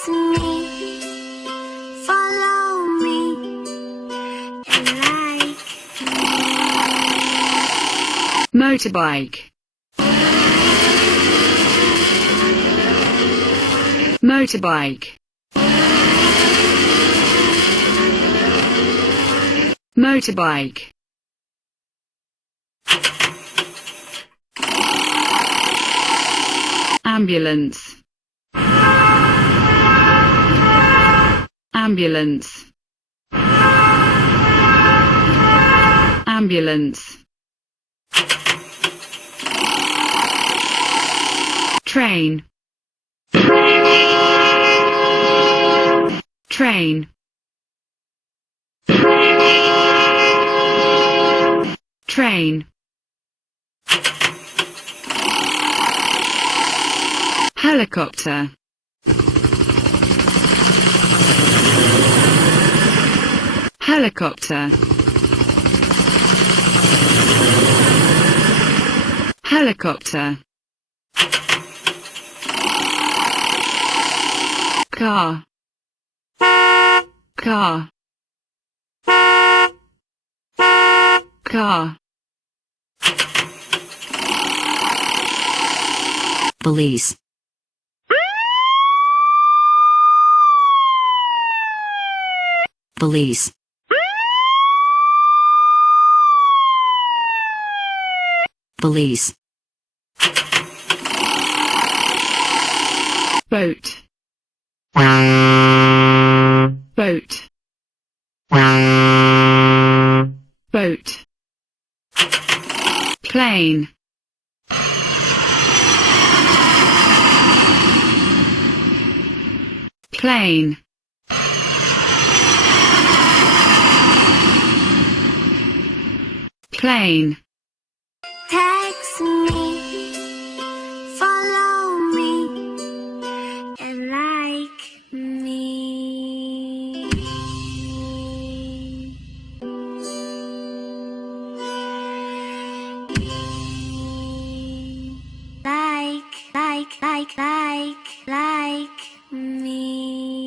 Text me, follow me, and like me. Motorbike. Motorbike. Motorbike. Ambulance. Ambulance. Ambulance. Train. Train. Train. Helicopter. Helicopter. Helicopter. Car. Car. Car. Police. Police. Police. Boat. Boat. Boat. Plane. Plane. Plane. Text me, follow me, and like me. Like me.